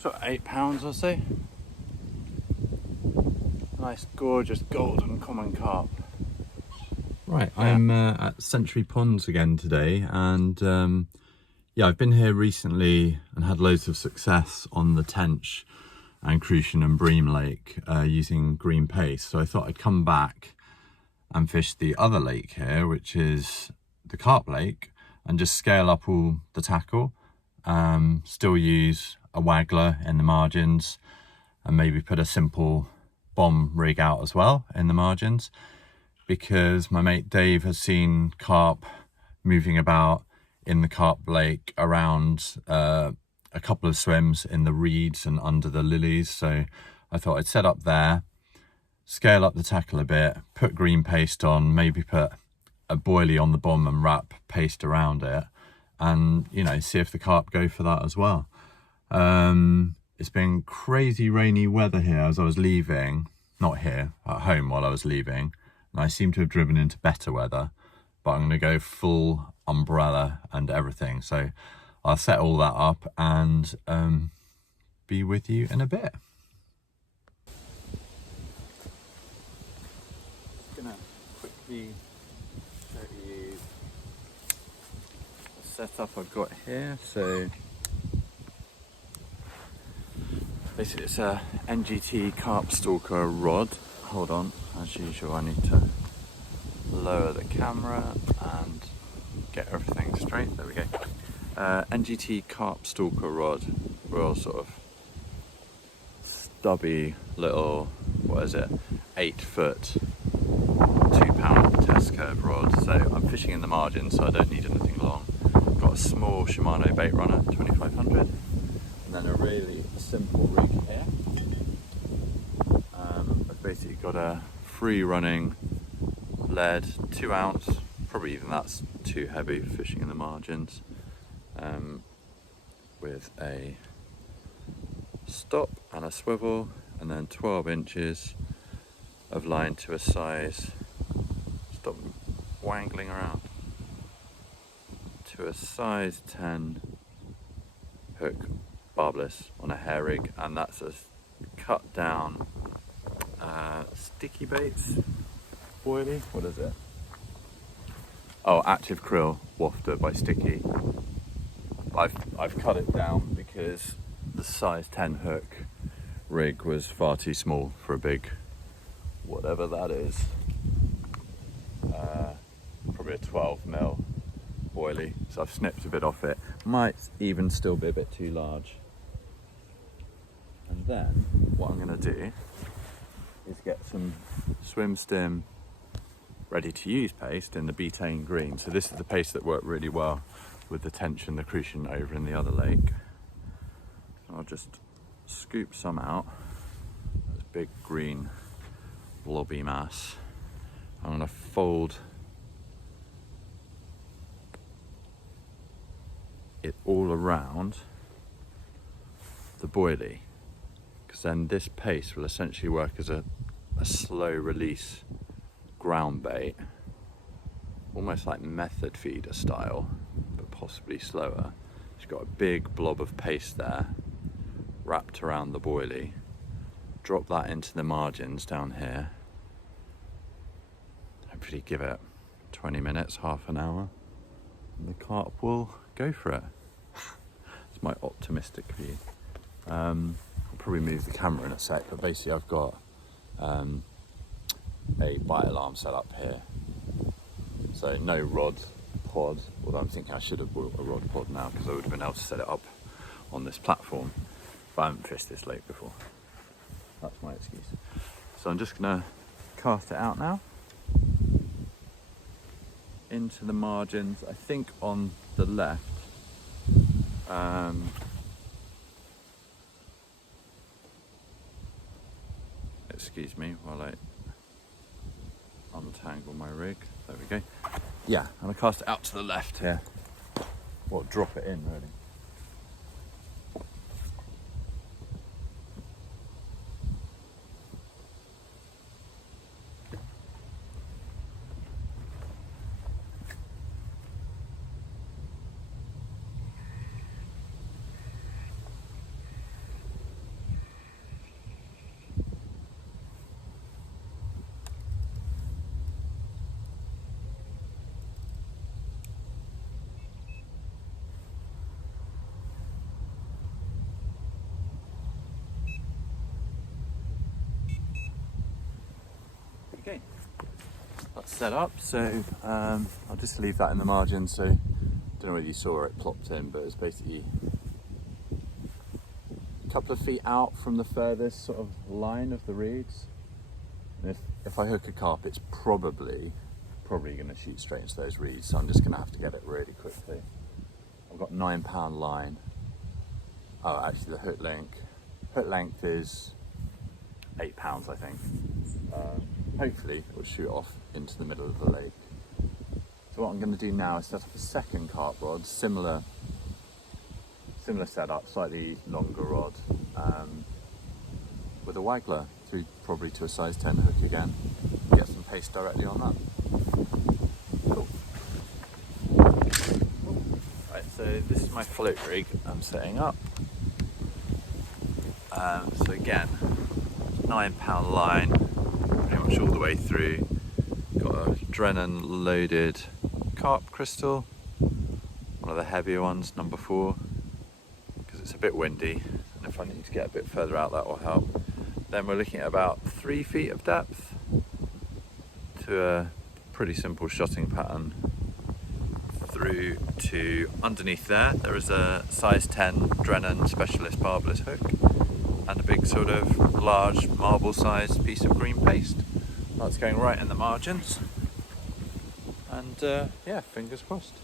sort of £8 or so. Nice, gorgeous, golden common carp. Right, yeah. I'm at Century Ponds again today, and yeah, I've been here recently and had loads of success on the Tench and Crucian and Bream Lake using green paste. So I thought I'd come back and fish the other lake here, which is the Carp Lake, and just scale up all the tackle. Still use a waggler in the margins, and maybe put a simple bomb rig out as well in the margins, because my mate Dave has seen carp moving about in the Carp Lake around a couple of swims in the reeds and under the lilies. So I thought I'd set up there, scale up the tackle a bit, put green paste on, maybe put a boilie on the bomb and wrap paste around it, and, you know, see if the carp go for that as well. It's been crazy rainy weather here as I was leaving, not here, at home while I was leaving, and I seem to have driven into better weather, but I'm going to go full umbrella and everything. So I'll set all that up and be with you in a bit. Gonna quickly show you the setup I've got here. So basically it's a NGT Carp Stalker Rod. Hold on, as usual I need to lower the camera and get everything straight. There we go. NGT Carp Stalker Rod, real sort of stubby little, what is it, 8 foot, 2 pound test curve rod. So I'm fishing in the margin, so I don't need anything long. I've got a small Shimano Baitrunner 2500, and then a really simple rig here. I've basically got a free running lead 2 ounce, probably even that's too heavy for fishing in the margins, with a stop and a swivel, and then 12 inches of line to a size, stop wangling around, to a size 10 hook barbless on a hair rig, and that's a cut down sticky baits boilie. What is it? Oh, Active Krill Wafter by Sticky. I've cut it down because the size 10 hook rig was far too small for a big, whatever that is, probably a 12mm boilie. So I've snipped a bit off it. Might even still be a bit too large. And then what I'm going to do is get some swim stim ready to use paste in the Betaine green. So this is the paste that worked really well with the Tench and the Crucian over in the other lake. I'll just scoop some out. This big green blobby mass. I'm going to fold it all around the boilie, because then this paste will essentially work as a slow release ground bait, almost like method feeder style, but possibly slower. It's got a big blob of paste there wrapped around the boilie. Drop that into the margins down here. Hopefully give it 20 minutes, half an hour, and the carp will go for it. It's my optimistic view. I'll probably move the camera in a sec, but basically I've got a bite alarm set up here. So no rod pod, although I'm thinking I should have bought a rod pod now because I would have been able to set it up on this platform, but I haven't fished this lake before. That's my excuse. So I'm just gonna cast it out now into the margins, I think on the left. Excuse me while I untangle my rig. There we go. Yeah, I'm gonna cast it out to the left here. Or drop it in, really. That's set up, so I'll just leave that in the margin. So I don't know whether you saw it plopped in, but it's basically a couple of feet out from the furthest sort of line of the reeds. And if I hook a carp, it's probably going to shoot straight into those reeds, so I'm just going to have to get it really quickly. I've got 9 pound line. Oh, actually the hook length is 8 pounds, I think. Hopefully it will shoot off into the middle of the lake. So what I'm going to do now is set up a second carp rod, similar setup, slightly longer rod, with a waggler through probably to a size 10 hook again. Get some paste directly on that. Cool. Right, so this is my float rig I'm setting up. So again, 9 pound line, pretty much all the way through. Got a Drennan loaded carp crystal, one of the heavier ones, number 4, because it's a bit windy, and if I need to get a bit further out that will help. Then we're looking at about 3 feet of depth to a pretty simple shotting pattern through to underneath there. There is a size 10 Drennan specialist barbless hook and a big sort of large marble sized piece of green paste. That's going right in the margins, and yeah, fingers crossed.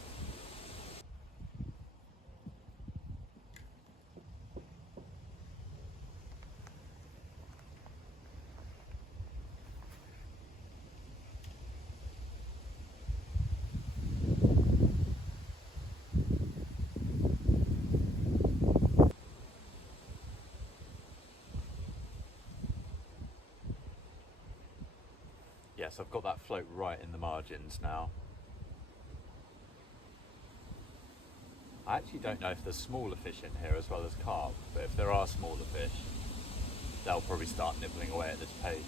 Yes, I've got that float right in the margins now. I actually don't know if there's smaller fish in here as well as carp, but if there are smaller fish, they'll probably start nibbling away at this pace.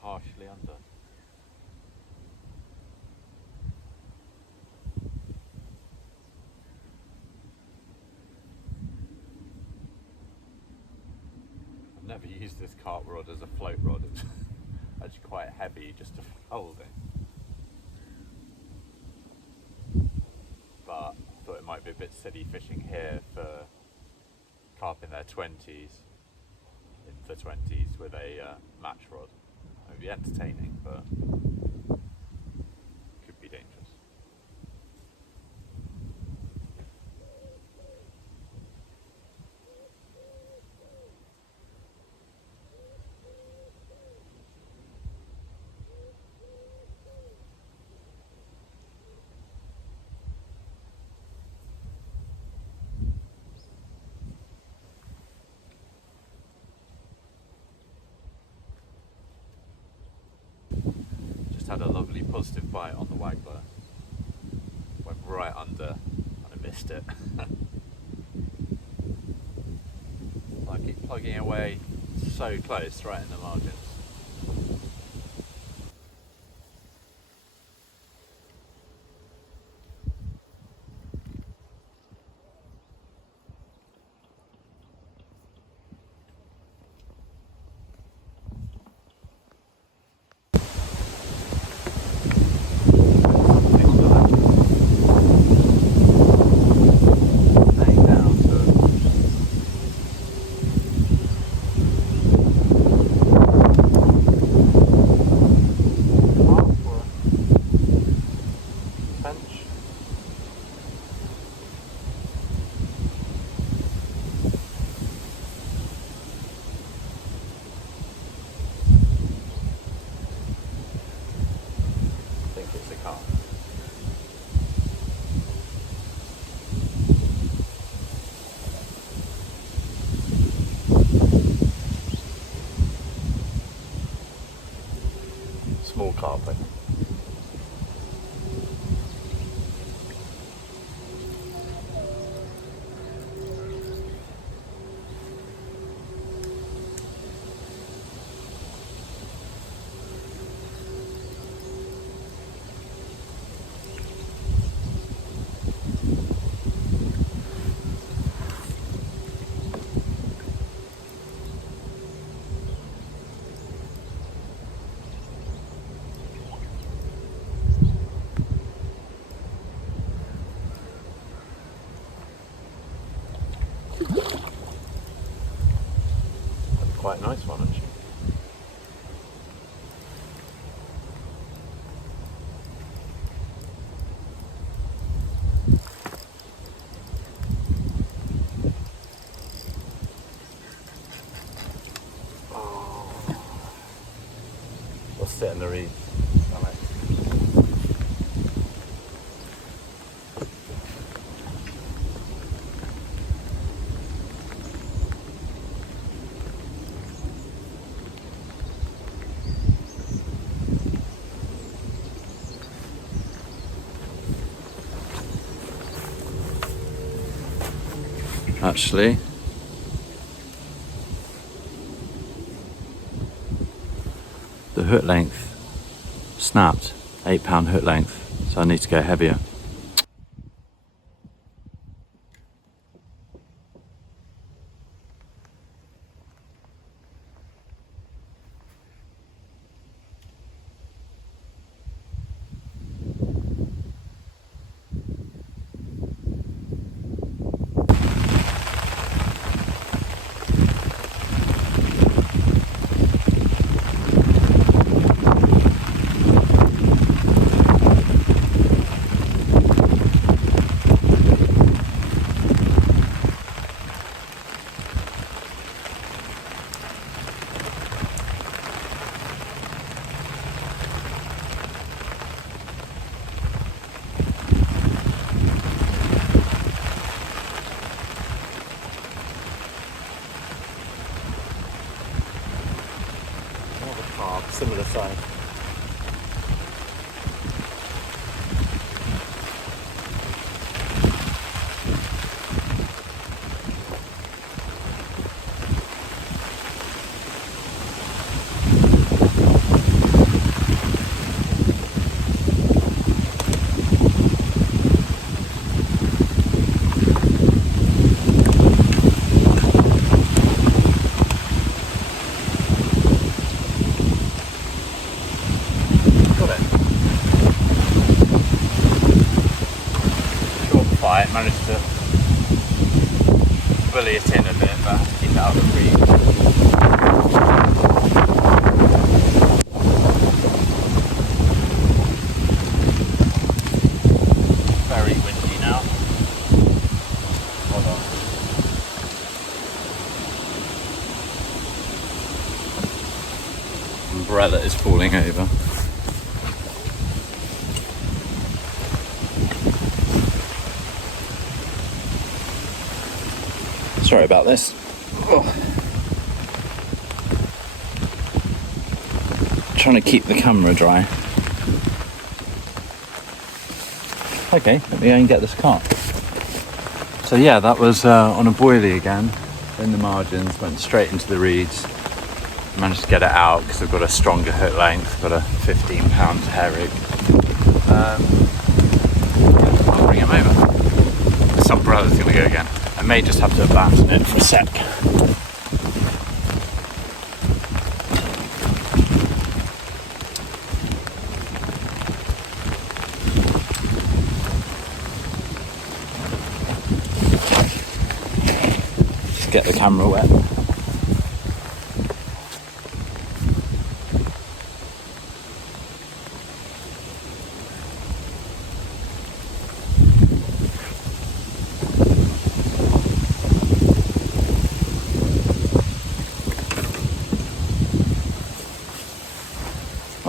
Partially under. I've never used this carp rod as a float rod. It's actually quite heavy just to hold it. But I thought it might be a bit silly fishing here for carp in their 20s, with a match rod. It would be entertaining, but could be dangerous. Had a lovely positive bite on the waggler, went right under and I missed it. I keep plugging away so close, right in the margins. Small carp, I think. Quite a nice one, actually. Oh. We'll sit in the reeds. Actually, the hook length snapped, 8 pound hook length, so I need to go heavier. Similar size. Managed to bully it in a bit, but I have to keep it out of the reed. Very windy now. Hold on. Umbrella is falling over. Sorry about this. Oh. Trying to keep the camera dry. Okay, let me go and get this carp. So yeah, that was on a boilie again, in the margins, went straight into the reeds. Managed to get it out because I've got a stronger hook length, got a 15 pound hair rig. I'll bring him over. This umbrella's gonna go again. I may just have to abandon it for a sec. Just get the camera wet.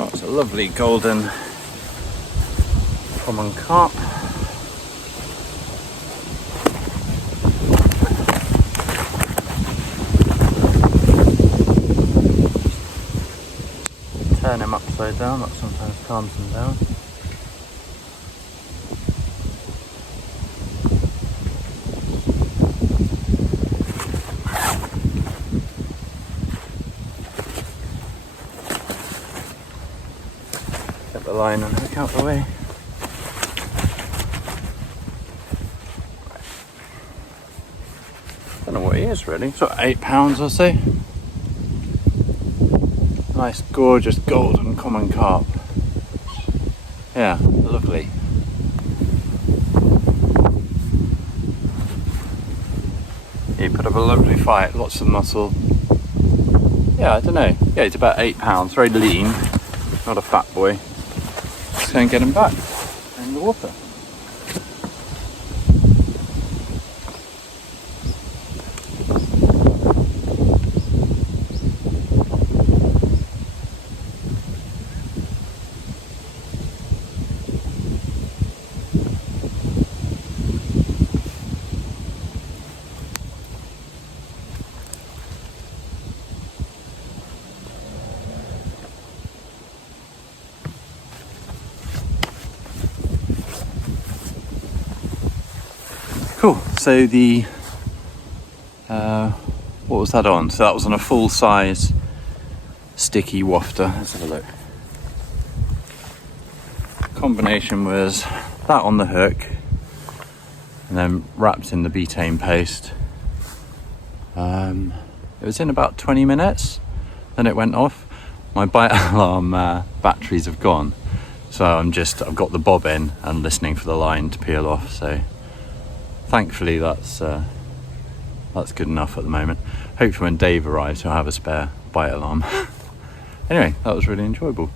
Oh, it's a lovely golden common carp. turn him upside down, that sometimes calms him down. Get the line and hook out the way. Don't know what he is really, sort of 8 pounds or so. Nice gorgeous golden common carp. Yeah, lovely. He put up a lovely fight, lots of muscle. Yeah, I don't know. Yeah, he's about 8 pounds, very lean, not a fat boy. Let's go and get him back in the water. Cool, so the, what was that on? So that was on a full size sticky wafter. Let's have a look. Combination was that on the hook and then wrapped in the betaine paste. It was in about 20 minutes, then it went off. My bite alarm batteries have gone, so I've got the bob in and listening for the line to peel off, so thankfully that's good enough at the moment. Hopefully when Dave arrives he'll have a spare bite alarm. Anyway, that was really enjoyable.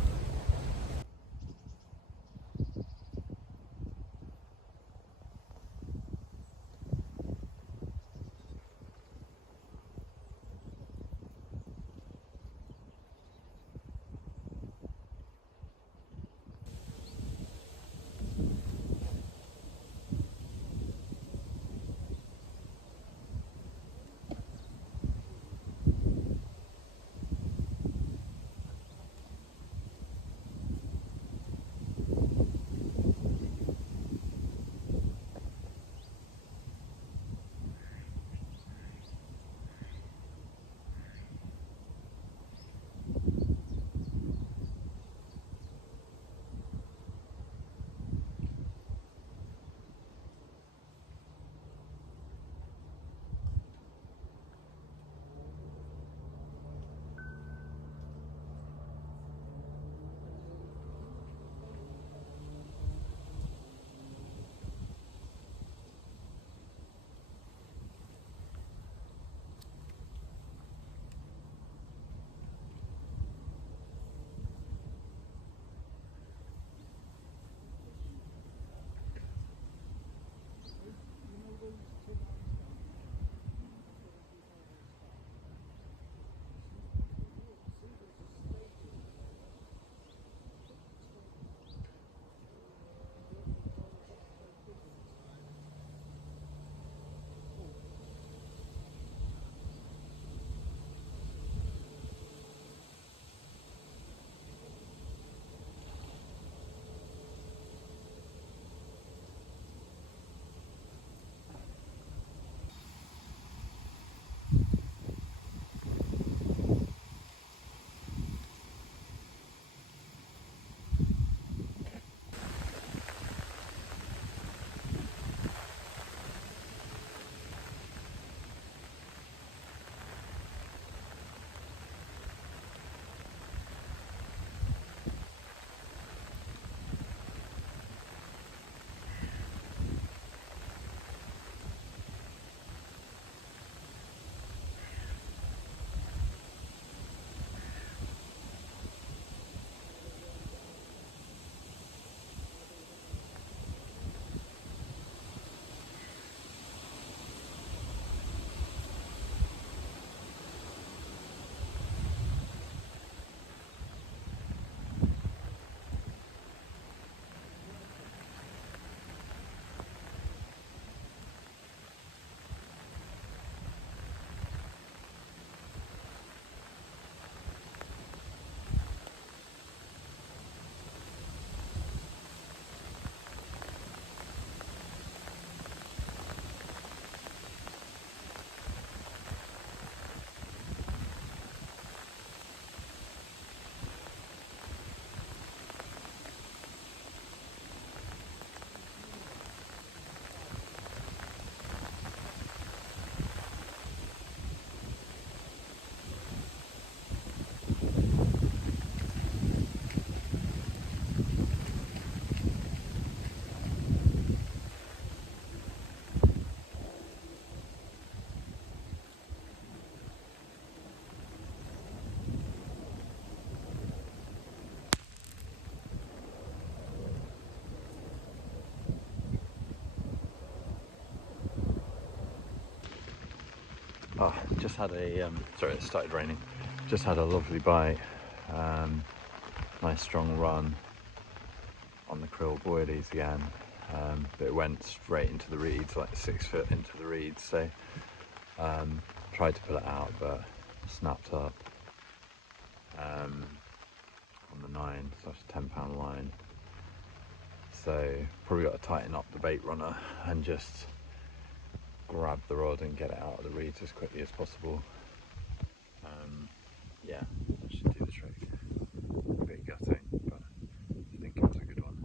Oh, just had a, sorry, it started raining. Just had a lovely bite. Nice strong run on the Krill Boilies again. But it went straight into the reeds, like 6 foot into the reeds. So tried to pull it out, but snapped up on the 9/10 line. So probably got to tighten up the Baitrunner and just grab the rod and get it out of the reeds as quickly as possible. Yeah, that should do the trick. A bit gutting, but I think it was a good one.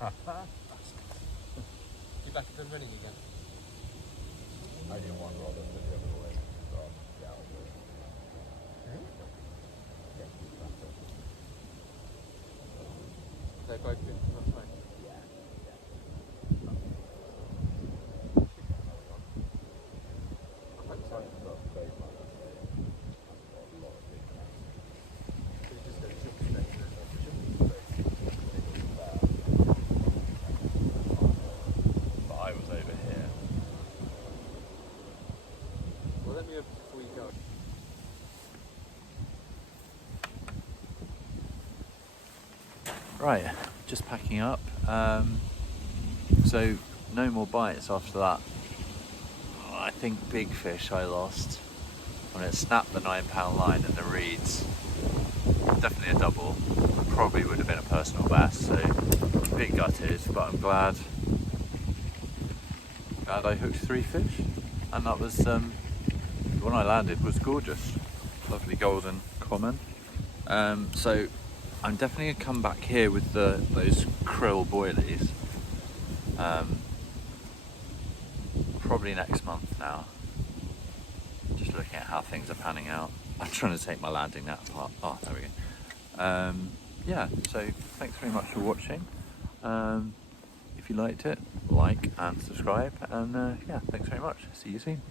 You back up and running again? I didn't want rod under the other way. So, yeah, I'll do it. They both been to that side? I hope so. You just go jump straight through. But I was over here. Well, let me open before you go. Right, just packing up. So no more bites after that. I think big fish I lost when it snapped the 9-pound line in the reeds. Definitely a double. Probably would have been a personal best. So a bit gutted, but I'm glad I hooked 3 fish, and that was the one I landed was gorgeous, lovely golden common. So I'm definitely gonna come back here with those krill boilies. Probably next month now. Just looking at how things are panning out. I'm trying to take my landing net apart. Oh, there we go. Yeah, so thanks very much for watching. If you liked it, like and subscribe, and yeah, thanks very much. See you soon.